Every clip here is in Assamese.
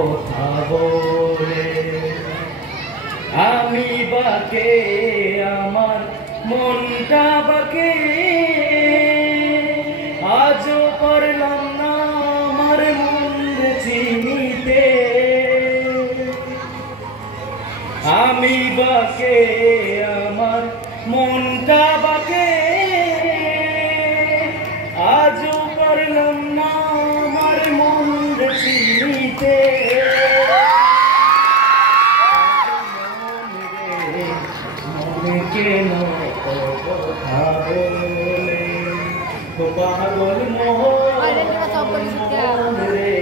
কথা বলে আমি বাকে আমার মনটা বাকে আজও পারলাম না আমার মন চিনিতে আমি বাকে আমার মনটা বাকে আজও পারলাম না আমার মন চিনিতে মনে কেন কথা বলে পাগল মোহন রে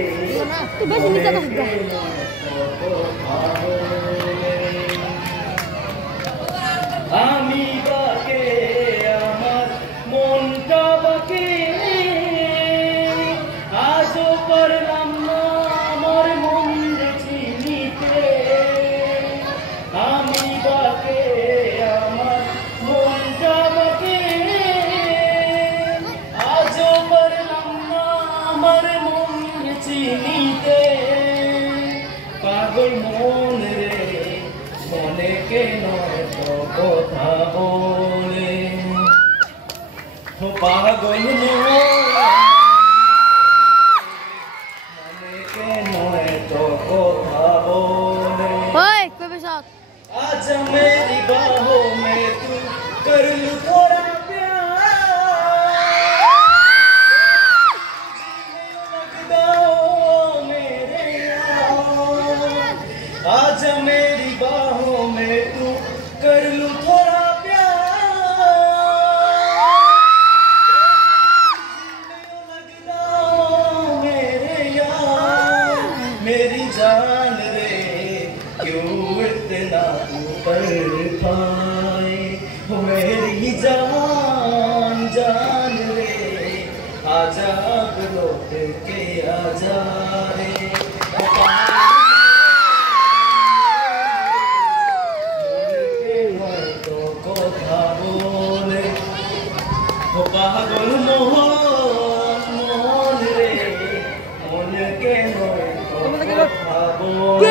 আমি বাকে আমার মনটা বাকে আজও পারলাম না আমার মন চিনিতে আমি বাকে আমার মনটা বাকে আজও পারলাম না আমার মন চিনিতে পাগল মন রে মনে কেন কথা বলে পাগল মনে কেন কথা বলে आज मेरी बाहों में तू कर लूं थोड़ा मेरे यार आज मेरी बाहों में तू कर लूं थोड़ा मेरे यार मेरी जान रे क्यों इतना ऊपर पाए वो मेरी जान जान रे आजा लौट के आजा रे तो কথা বলে ও পাগল মোহন মোহন রে মনে কেন কথা বলে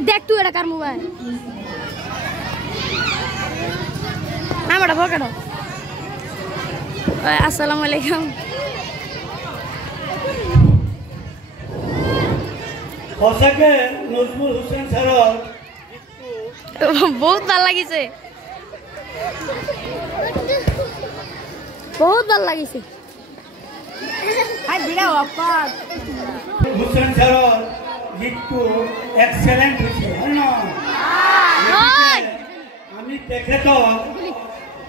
देख तू कर मोबाइल अस्सलाम वालेकुम नजमुल हुसैन सर बहुत ভাল লাগিছে बहुत ভাল লাগিছে हुसैन सर गीतটো এক্সেলেন্ট হয়েছে না আমি তেখেতক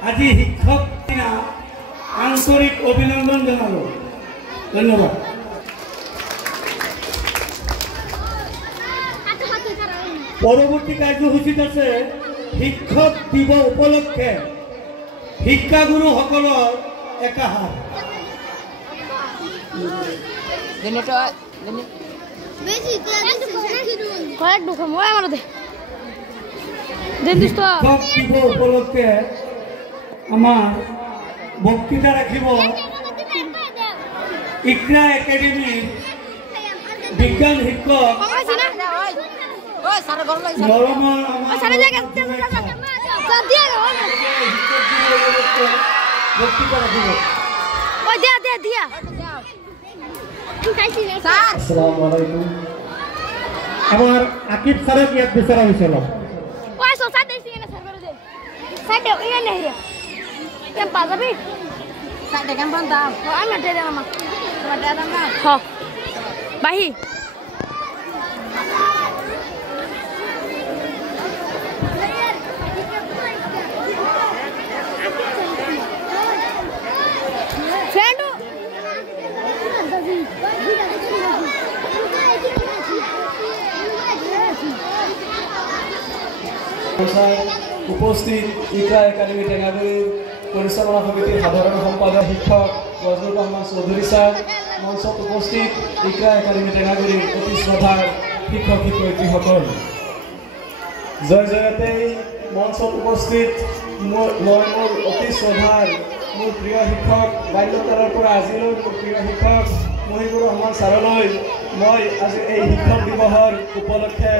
আজি শিক্ষক দিনা আন্তরিক অভিনন্দন জানালো ধন্যবাদ পরবর্তী কার্যসূচীত আছে শিক্ষক দিবস উপলক্ষে শিক্ষাগুৰু সকলৰ একাহাৰ উপলক্ষে আমাৰ বক্তৃতা ৰাখিব ইকৰা একাডেমিৰ বিজ্ঞান শিক্ষক নৰমৰ বক্তৃতা রাখিব আসসালামু আলাইকুম আমার আকিব স্যারক ইয়াত বিচারা হইছিল ওই সোসা দেইছি না স্যার করে দে সাইডে ইয়া নাই রে কেন পাজাবি সাইডে কেন বান্দা ও আমি দে দাম তোমার দে দাম না হ বাহি উপস্থিত ইকৰা একাডেমি টেঙাগুৰি পৰিচালনা সমিতিৰ সাধাৰণ সম্পাদক শিক্ষক বজলুৰ ৰহমান চৌধুৰী ছাৰ মঞ্চত উপস্থিত ইকৰা একাডেমি টেঙাগুৰিৰ অতি শ্ৰদ্ধাৰ শিক্ষক শিক্ষয়িত্ৰীসকল জয় জয়তেই মঞ্চত উপস্থিত মই মোৰ অতি শ্ৰদ্ধাৰ মোৰ প্ৰিয় শিক্ষক বাল্যকালৰ পৰা আজিলৈ মোৰ প্ৰিয় শিক্ষক মহিবুৰ ৰহমান ছাৰলৈ মই আজি এই শিক্ষক দিৱসৰ উপলক্ষে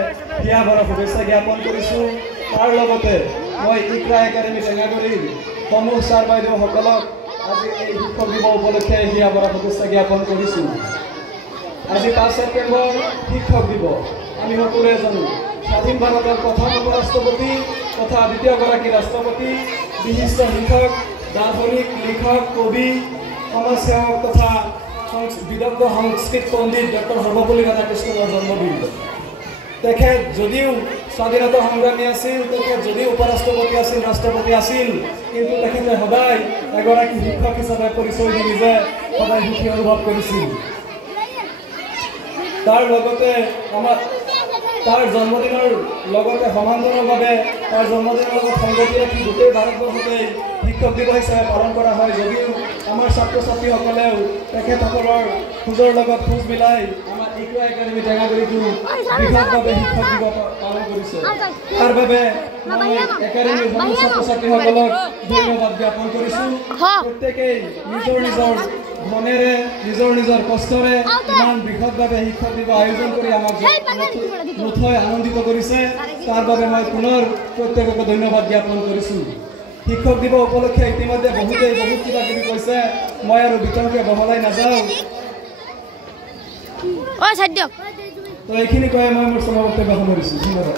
হিয়া ভৰা শুভেচ্ছা জ্ঞাপন কৰিছোঁ। তাৰ লগতে মই ইকৰা একাডেমী টেঙাগুৰিৰ সমূহ ছাৰ বাইদেউসকলক আজি এই শিক্ষক দিৱস উপলক্ষে হিয়া ভৰা শুভেচ্ছা জ্ঞাপন কৰিছোঁ। আজি 5 ছেপ্টেম্বৰ শিক্ষক দিৱস। আমি সকলোৱে জানো স্বাধীন ভাৰতৰ প্ৰথম উপৰাষ্ট্ৰপতি তথা দ্বিতীয়গৰাকী ৰাষ্ট্ৰপতি বিশিষ্ট শিক্ষক দাৰ্শনিক লিখক কবি সমাজসেৱক তথা বিদগ্ধ সংস্কৃত পণ্ডিত ডক্টৰ সৰ্বপল্লী ৰাধাকৃষ্ণনৰ জন্মদিন। তেখেত যদিও স্বাধীনতা সংগ্ৰামী আছিল, তেখেত যদিও উপৰাষ্ট্ৰপতি আছিল, ৰাষ্ট্ৰপতি আছিল, কিন্তু তেখেতে সদায় এগৰাকী শিক্ষক হিচাপে পৰিচয় দি নিজে সদায় সুখী অনুভৱ কৰিছিল। তাৰ লগতে আমাৰ তাৰ জন্মদিনৰ লগতে সমান্তৰালভাৱে তাৰ জন্মদিনৰ লগত সংগতি ৰাখি গোটেই ভাৰতবৰ্ষতে শিক্ষক দিৱস হিচাপে পালন কৰা হয়। যদিও আমাৰ ছাত্ৰ ছাত্ৰীসকলেও তেখেতসকলৰ খোজৰ লগত খোজ মিলাই আমাৰ ইকৰা একাডেমী টেঙাগুৰিটো বিশেষভাৱে শিক্ষক দিৱস পালন কৰিছে। তাৰ বাবে মই একাডেমীৰ সমূহ ছাত্ৰ ছাত্ৰীসকলক ধন্যবাদ জ্ঞাপন কৰিছোঁ। প্ৰত্যেকেই নিজৰ নিজৰ মনেৰে নিজৰ নিজৰ কষ্টৰে ইমান বৃহৎভাৱে শিক্ষক দিৱস আয়োজন কৰি আমাক নথৈ আনন্দিত কৰিছে। তাৰ বাবে মই পুনৰ প্ৰত্যেককে ধন্যবাদ জ্ঞাপন কৰিছোঁ। শিক্ষক দিৱস উপলক্ষে ইতিমধ্যে বহুতেই বহুত কিবা কিবি কৈছে, মই আৰু বিতংকে বহলাই নাযাওঁ। তো এইখিনি কৈ মই মোৰ সমাবক্তব্য সামৰিছোঁ। ধন্যবাদ।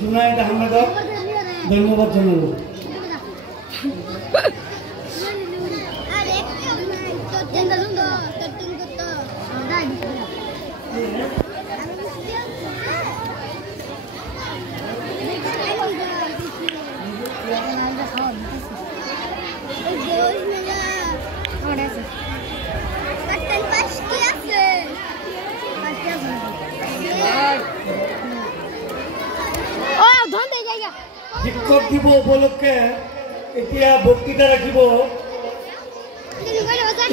জুনায়েদ আহমেদক ধন্যবাদ জনালোঁ। শিক্ষক দিৱস উপলক্ষে এতিয়া বক্তৃতা ৰাখিব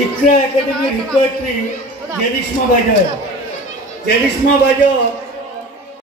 ইকৰা একাডেমীৰ শিক্ষয়িত্ৰী জেৰিশ্মা বাইদেউ। জেৰিশ্মা বাইদেউ